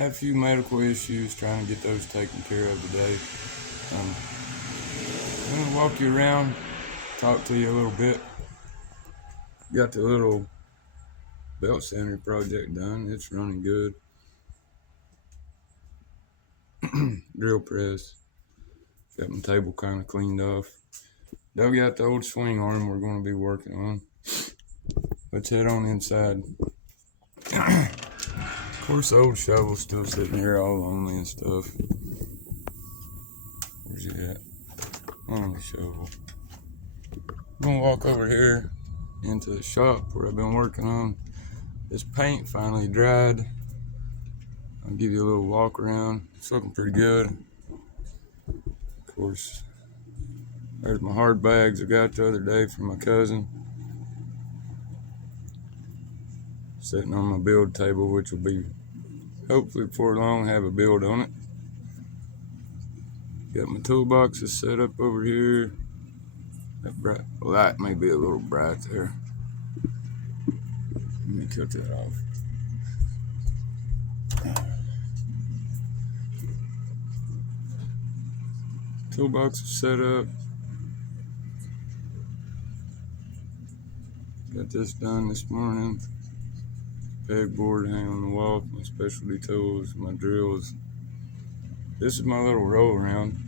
Had a few medical issues, trying to get those taken care of today. I'm gonna walk you around, talk to you a little bit. Got the little belt center project done. It's running good. Drill press. Got my table kind of cleaned off. Dug out the old swing arm we're going to be working on. Let's head on inside. Of course, the old shovel's still sitting here all lonely and stuff. Where's he at? On the shovel. I'm gonna walk over here into the shop where I've been working on. This paint finally dried. I'll give you a little walk around. It's looking pretty good. Of course, there's my hard bags I got the other day from my cousin. Sitting on my build table, which will be hopefully before long have a build on it. Got my toolboxes set up over here. That bright light may be a little bright there. Let me cut that off. Toolbox is set up. Got this done this morning. Pegboard hanging on the wall, my specialty tools, my drills. This is my little roll around.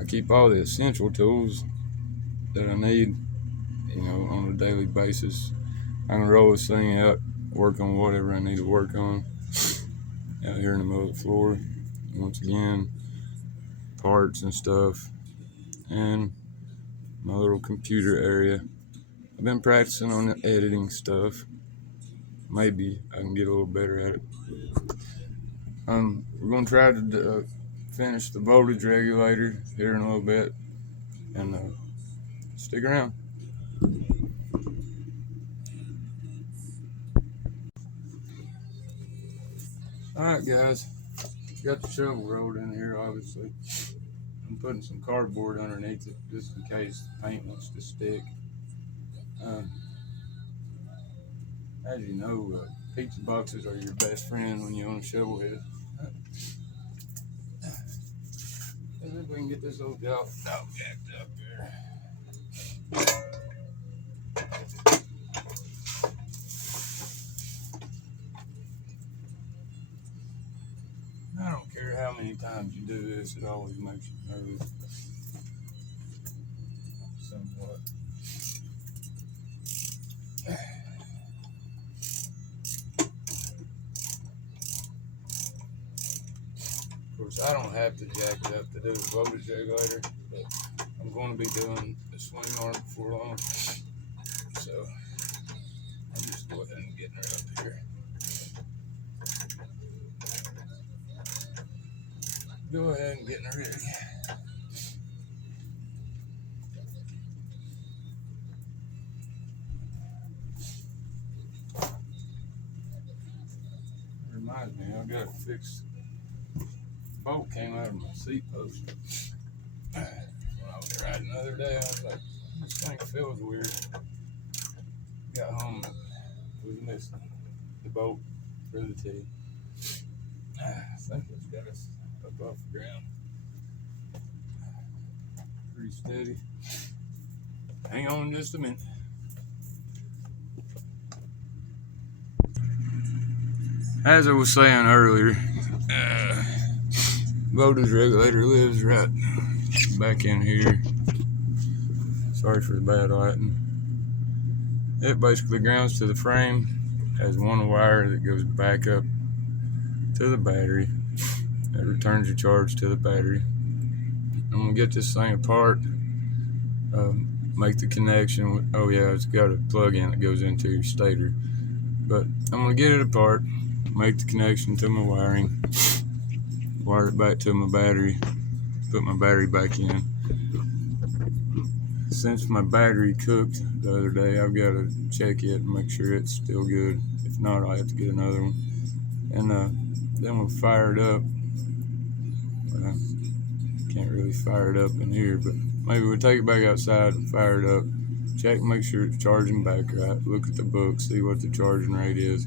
I keep all the essential tools that I need, on a daily basis. I can roll this thing out, work on whatever I need to work on out here in the middle of the floor. Once again, parts and stuff, and my little computer area. I've been practicing on the editing stuff. Maybe I can get a little better at it. We're going to try to finish the voltage regulator here in a little bit, and stick around. Alright guys, got the shovel rolled in here obviously. I'm putting some cardboard underneath it just in case the paint wants to stick. As you know, pizza boxes are your best friend when you own a Shovelhead. Let's see if we can get this old dog jacked up here. I don't care how many times you do this, it always makes you nervous. Somewhat. Of course, I don't have to jack it up to do the voltage regulator, but I'm going to be doing the swing arm before long. So, I'll just go ahead and get her up here. Go ahead and get her ready. Reminds me, I've got to fix. Bolt came out of my seat post. When I was riding the other day, I was like, this thing feels weird. Got home, it was missing the bolt for the T. I think it's got us up off the ground. Pretty steady. Hang on just a minute. As I was saying earlier, voltage regulator lives right back in here. Sorry for the bad lighting. It basically grounds to the frame, has one wire that goes back up to the battery. It returns your charge to the battery. I'm gonna get this thing apart, make the connection with, oh yeah, it's got a plug-in that goes into your stator. But I'm gonna get it apart, make the connection to my wiring, wire it back to my battery, put my battery back in. Since my battery cooked the other day, I've got to check it and make sure it's still good. If not, I'll have to get another one. And then we'll fire it up. Well, can't really fire it up in here, but maybe we'll take it back outside and fire it up. Check, make sure it's charging back right. Look at the book, see what the charging rate is.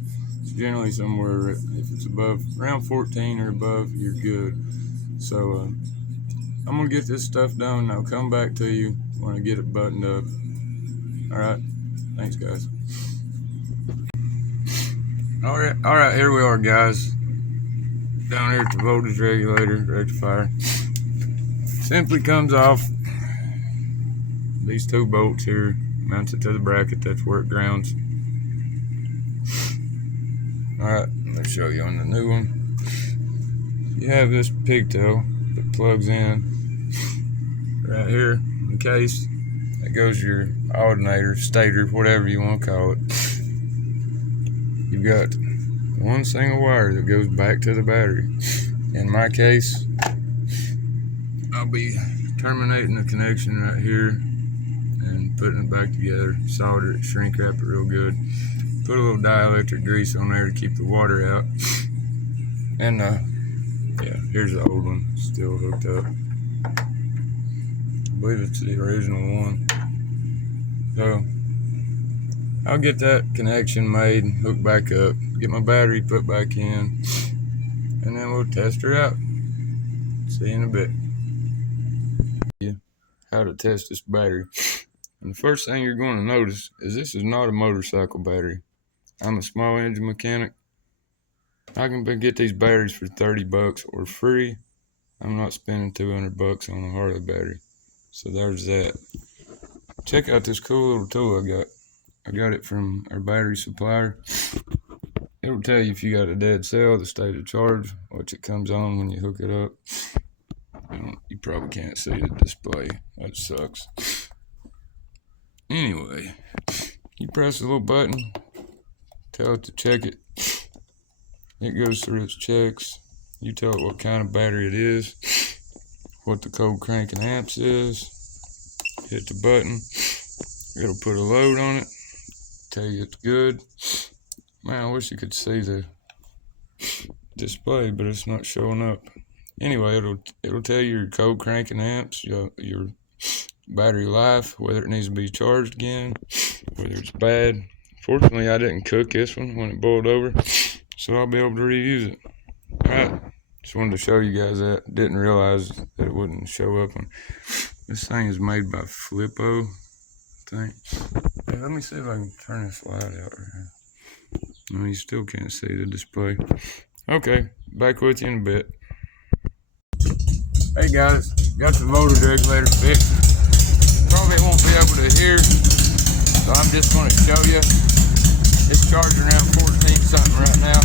generally somewhere, if it's above around 14 or above, you're good. So I'm gonna get this stuff done and I'll come back to you when I get it buttoned up. All right, thanks guys. All right, here we are guys. Down here at the voltage regulator, rectifier. Simply comes off these 2 bolts here, mounts it to the bracket, that's where it grounds. Alright, let me show you on the new one. You have this pigtail that plugs in right here in the case. That goes your alternator, stator, whatever you want to call it. You've got one single wire that goes back to the battery. In my case, I'll be terminating the connection right here and putting it back together, solder it, shrink wrap it real good. Put a little dielectric grease on there to keep the water out. And yeah, here's the old one still hooked up. I believe it's the original one. So I'll get that connection made, hook back up, get my battery put back in, and then we'll test her out. See you in a bit. How to test this battery. And the first thing you're going to notice is this is not a motorcycle battery. I'm a small engine mechanic. I can get these batteries for 30 bucks or free. I'm not spending 200 bucks on a Harley battery. So there's that. Check out this cool little tool I got. I got it from our battery supplier. It'll tell you if you got a dead cell, the state of charge, which it comes on when you hook it up. You probably can't see the display. That sucks. Anyway, you press a little button, tell it to check it. It goes through its checks. You tell it what kind of battery it is, what the cold cranking amps is. Hit the button. It'll put a load on it, tell you it's good. Man, I wish you could see the display, but it's not showing up. Anyway, it'll tell you your cold cranking amps, your battery life, whether it needs to be charged again, whether it's bad. Fortunately, I didn't cook this one when it boiled over, so I'll be able to reuse it. Alright, just wanted to show you guys that. Didn't realize that it wouldn't show up on. This thing is made by Flippo, I think. Hey, let me see if I can turn this light out right here. No, you still can't see the display. Okay, back with you in a bit. Hey guys, got the voltage regulator fixed. Probably won't be able to hear, so I'm just going to show you. It's charging around 14 something right now.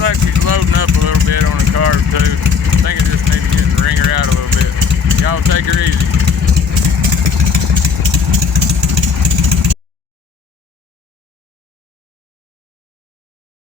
Like she's loading up a little bit on the carb too. I think it just needs to get the ringer out a little bit. Y'all take her easy.